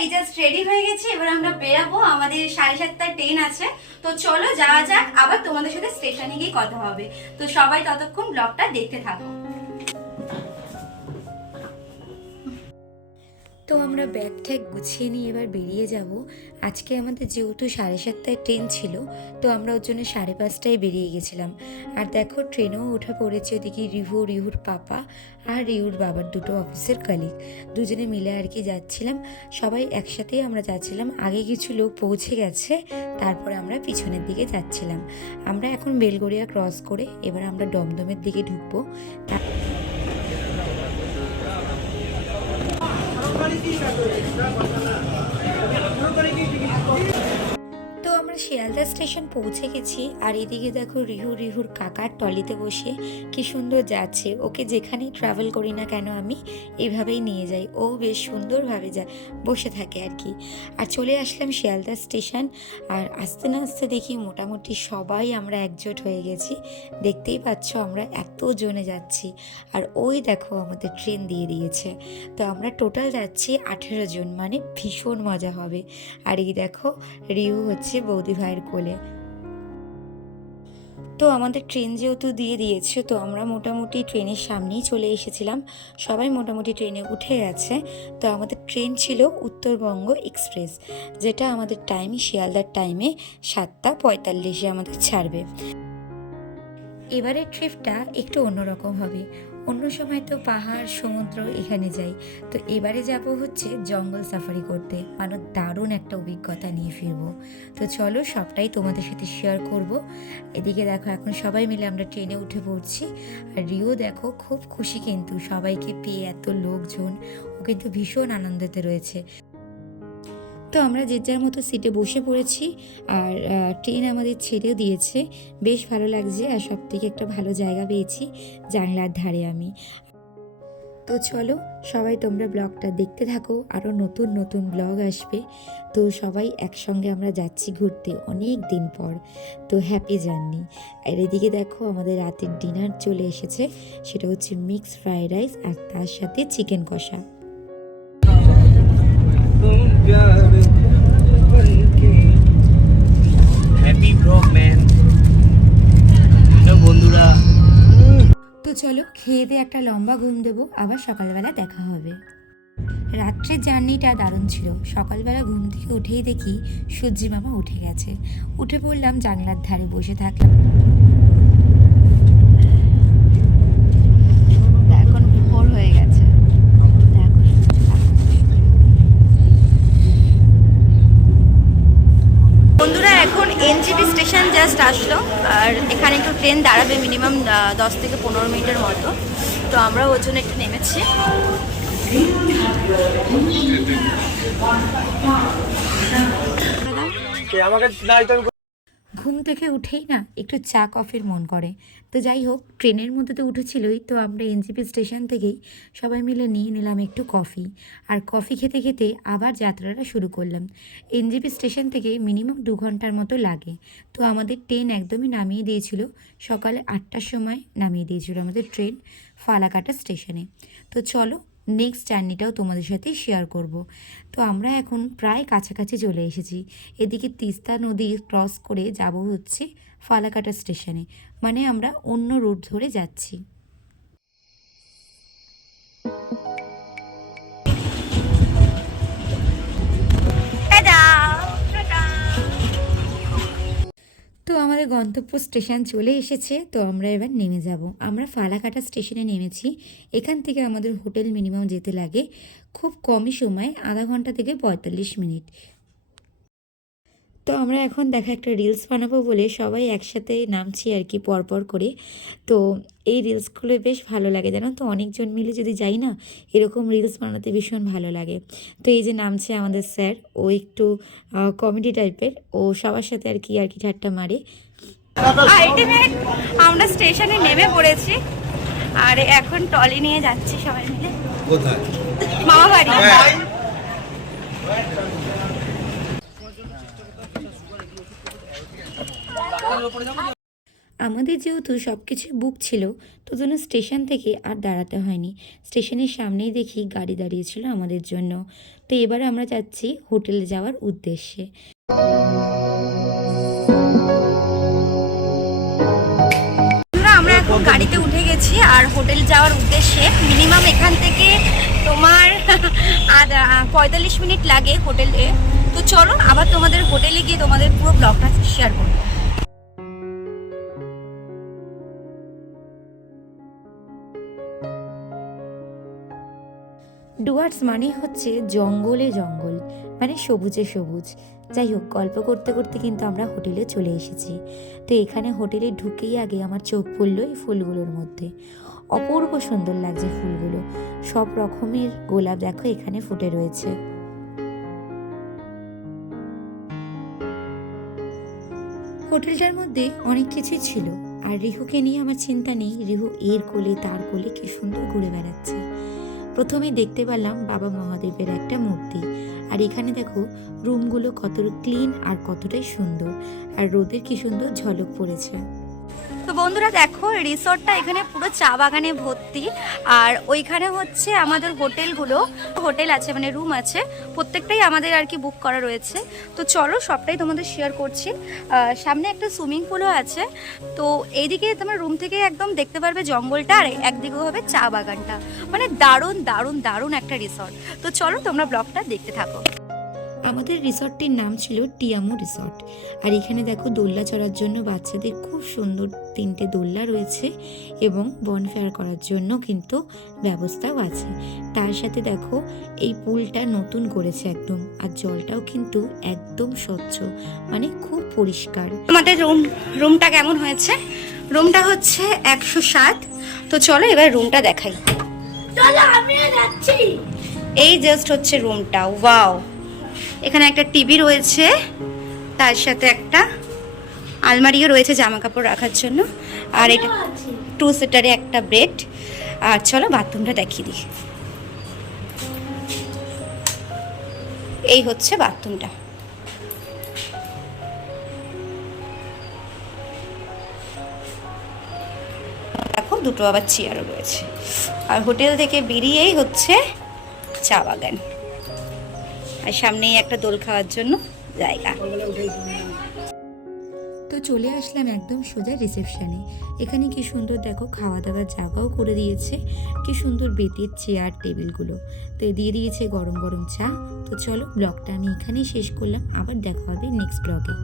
এই just ready হয়ে গেছি, এবার আমরা বেরাবো। আমাদের 7:30টার ট্রেন আছে, তো চলো যাওয়া যাক। আবার তোমাদের সাথে স্টেশনে গিয়ে কথা হবে, তো সবাই ততক্ষণ ব্লগটা দেখতে থাকো। তো আমরা ব্যাগ ট্যাগ গুছিয়ে নিয়ে এবার বেরিয়ে যাব। আজকে আমাদের যেহেতু 7:30টায় ট্রেন ছিল, তো আমরা ওর জন্য 5:30টায় বেরিয়ে গেছিলাম। আর দেখো ট্রেনেও উঠে পড়েছে ওদিকে রিহুর পাপা আর রিহুর বাবার দুটো অফিসের কলিগ, দুজনে মিলে আর কি যাচ্ছিলাম। সবাই একসাথেই আমরা যাচ্ছিলাম। আগে কিছু লোক পৌঁছে গেছে, তারপরে আমরা পিছনের দিকে যাচ্ছিলাম। আমরা এখন বেলগড়িয়া ক্রস করে এবার আমরা দমদমের দিকে ঢুকবো। তো আমরা শিয়ালদা স্টেশন পৌঁছে গেছি। আর এদিকে দেখো রিহুর কাকার টলিতে বসে কি সুন্দর যাচ্ছে। ওকে যেখানেই ট্রাভেল করি না কেন আমি এইভাবেই নিয়ে যাই, ও বেশ সুন্দরভাবে বসে থাকে আর কি। আর চলে আসলাম শিয়ালদা স্টেশন। আর আস্তে না আস্তে দেখি মোটামুটি সবাই আমরা একজোট হয়ে গেছি। দেখতেই পাচ্ছ আমরা এত জনে যাচ্ছি। আর ওই দেখো আমাদের ট্রেন দিয়ে দিয়েছে। তো আমরা টোটাল যাচ্ছি 18 জন, মানে ভীষণ মজা হবে। আর এই দেখো রিহু হচ্ছে বৌদি ভাইয়ের কোলে। তো আমাদের ট্রেন যেহেতু দিয়ে দিয়েছে, তো আমরা মোটামুটি ট্রেনের সামনেই চলে এসেছিলাম। সবাই মোটামুটি ট্রেনে উঠে গেছে। তো আমাদের ট্রেন ছিল উত্তরবঙ্গ এক্সপ্রেস, যেটা আমাদের টাইম শিয়ালদার টাইমে 7:45 আমাদের ছাড়বে। এবারের ট্রিপটা একটু অন্যরকম হবে। অন্য সময় তো পাহাড় সমুদ্র এখানে যাই, তো এবারে যাব হচ্ছে জঙ্গল সাফারি করতে। মানে দারুণ একটা অভিজ্ঞতা নিয়ে ফিরবো। তো চলো সবটাই তোমাদের সাথে শেয়ার করব। এদিকে দেখো এখন সবাই মিলে আমরা ট্রেনে উঠে পড়ছি। আর রিও দেখো খুব খুশি কিন্তু সবাইকে পেয়ে, এত লোকজন, ও কিন্তু ভীষণ আনন্দেতে রয়েছে। তো আমরা যে যার মতো সিটে বসে পড়েছি। আর ট্রেন আমাদের ছেড়েও দিয়েছে, বেশ ভালো লাগছে। আর সব থেকে একটা ভালো জায়গা পেয়েছি জানলার ধারে আমি। তো চলো সবাই তোমরা ব্লগটা দেখতে থাকো, আরও নতুন নতুন ব্লগ আসবে। তো সবাই একসঙ্গে আমরা যাচ্ছি ঘুরতে অনেক দিন পর। তো হ্যাপি জার্নি। আর এদিকে দেখো আমাদের রাতের ডিনার চলে এসেছে, সেটা হচ্ছে মিক্স ফ্রাইড রাইস আর তার সাথে চিকেন কষা। বন্ধুরা তো চলো খেয়ে দিয়ে একটা লম্বা ঘুম দেবো, আবার সকালবেলা দেখা হবে। রাত্রের জার্নিটা দারুণ ছিল। সকালবেলা ঘুম থেকে উঠেই দেখি সূর্যি মামা উঠে গেছে। উঠে পড়লাম, জানলার ধারে বসে থাকলাম। এখন ভোর হয়ে গেছে। বন্ধুরা এখন এনজিপি স্টেশন জাস্ট আসলো, আর এখানে একটু ট্রেন দাঁড়াবে মিনিমাম 10 থেকে 15 মিনিটের মতো। তো আমরা ওর জন্য একটু নেমেছি। ঘুম থেকে উঠেই না একটু চা কফির মন করে। তো যাই হোক, ট্রেনের মধ্যে তো উঠেছিলই, তো আমরা এনজিপি স্টেশন থেকেই সবাই মিলে নিয়ে নিলাম একটু কফি। আর কফি খেতে খেতে আবার যাত্রাটা শুরু করলাম। এনজিপি স্টেশন থেকে মিনিমাম 2 ঘন্টার মতো লাগে। তো আমাদের ট্রেন একদমই নামিয়ে দিয়েছিল, সকালে 8টার সময় নামিয়ে দিয়েছিল আমাদের ট্রেন ফালাকাটা স্টেশনে। তো চলো নেক্সট জার্নিটাও তোমাদের সাথে শেয়ার করব। তো আমরা এখন প্রায় কাছাকাছি চলে এসেছি। এদিকে তিস্তা নদী ক্রস করে যাব হচ্ছে ফালাকাটা স্টেশনে, মানে আমরা অন্য রুট ধরে যাচ্ছি। তো আমাদের গন্তব্য স্টেশন চলে এসেছে। তো আমরা এবার নেমে যাব। আমরা ফালাকাটা স্টেশনে নেমেছি। এখান থেকে আমাদের হোটেল মিনিমাম যেতে লাগে খুব কমই সময়, আধা ঘন্টা থেকে 45 মিনিট। তো আমরা এখন দেখা একটা রিলস বানাবো বলে সবাই একসাথে নামছি আর কি, পরপর করে। তো এই রিলসগুলো বেশ ভালো লাগে, জানো তো, অনেকজন মিলে যদি যাই না, এরকম রিলস বানাতে ভীষণ ভালো লাগে। তো এই যে নামছে আমাদের স্যার, ও একটু কমেডি টাইপের, ও সবার সাথে আর কি ঠাট্টা মারে। আলটিমেট আমরা স্টেশনে নেমে পড়েছি, আর এখন টলি নিয়ে যাচ্ছি সবাই মিলে। কোথায়? মামা বাড়ি। আমাদের যেহেতু সব কিছু বুক ছিল, তো জন্য স্টেশন থেকে আর দাঁড়াতে হয়নি। স্টেশনের সামনেই দেখি গাড়ি দাঁড়িয়েছিল আমাদের জন্য। তো এবারে আমরা যাচ্ছি হোটেলে যাওয়ার উদ্দেশ্যে। আমরা এখন গাড়িতে উঠে গেছি আর হোটেল যাওয়ার উদ্দেশ্যে। মিনিমাম এখান থেকে তোমার আর 45 মিনিট লাগে হোটেলে। তো চলো আবার তোমাদের হোটেলে গিয়ে তোমাদের পুরো ব্লগটা শেয়ার করবো। ডুয়ার্স মানে হচ্ছে জঙ্গলে জঙ্গল, মানে সবুজে সবুজ। যাই হোক, গল্প করতে করতে কিন্তু আমরা হোটেলে চলে এসেছি। তো এখানে হোটেলে ঢুকেই আগে আমার চোখ পড়লো এই ফুলগুলোর মধ্যে। অপূর্ব সুন্দর লাগছে ফুলগুলো, সব রকমের গোলাপ দেখো এখানে ফুটে রয়েছে। হোটেলটার মধ্যে অনেক কিছুই ছিল, আর রিহুকে নিয়ে আমার চিন্তা নেই। রিহু এর কোলে তার কোলে কি সুন্দর ঘুরে বেড়াচ্ছে। প্রথমে দেখতে পেলাম বাবা মহাদেবের একটা মূর্তি। আর এখানে দেখো রুমগুলো কত ক্লিন আর কতটাই সুন্দর, আর রোদের কি সুন্দর ঝলক পড়েছে। তো বন্ধুরা দেখো, রিসর্টটা এখানে পুরো চা বাগানে ভর্তি। আর ওইখানে হচ্ছে আমাদের হোটেল আছে, মানে রুম আছে, প্রত্যেকটাই আমাদের আর কি বুক করা রয়েছে। তো চলো সবটাই তোমাদের শেয়ার করছি। সামনে একটা সুইমিং পুলও আছে। তো এইদিকে তোমার রুম থেকে একদম দেখতে পারবে জঙ্গলটা, আর একদিকে হবে চা বাগানটা। মানে দারুণ দারুণ দারুণ একটা রিসর্ট। তো চলো তোমরা ব্লগটা দেখতে থাকো। আমাদের রিসর্টটির নাম ছিল টিয়ামো রিসর্ট। আর এখানে দেখো দোলনা চড়ার জন্য বাচ্চাদের খুব সুন্দর 3টে দোলনা রয়েছে, এবং বনফেয়ার করার জন্য কিন্তু ব্যবস্থাও আছে। তার সাথে দেখো এই পুলটা নতুন করেছে একদম, আর জলটাও কিন্তু একদম স্বচ্ছ, মানে খুব পরিষ্কার। আমাদের রুমটা কেমন হয়েছে? রুমটা হচ্ছে 107। তো চলো এবার রুমটা দেখাই। এই জাস্ট হচ্ছে রুমটা। ওয়াও, এখানে একটা টিভি রয়েছে, তার সাথে একটা আলমারিও রয়েছে জামা কাপড় রাখার জন্য, আর এটা 2 সিটারে একটা বেড। আর চলো বাথরুমটা দেখিয়ে দিই। এই হচ্ছে বাথরুমটা। দেখো দুটো আবার চেয়ারও রয়েছে। আর হোটেল থেকে বেরিয়েই হচ্ছে চা বাগান, আর সামনেই একটা দোল খাওয়ার জন্য জায়গা। তো চলে আসলাম একদম সোজা রিসেপশনে। এখানে কি সুন্দর দেখো খাওয়া দাওয়ার জায়গাও করে দিয়েছে, কি সুন্দর বেতের চেয়ার টেবিলগুলো। তো দিয়ে দিয়েছে গরম গরম চা। তো চলো ব্লগটা আমি এখানেই শেষ করলাম, আবার দেখা হবে নেক্সট ব্লগে।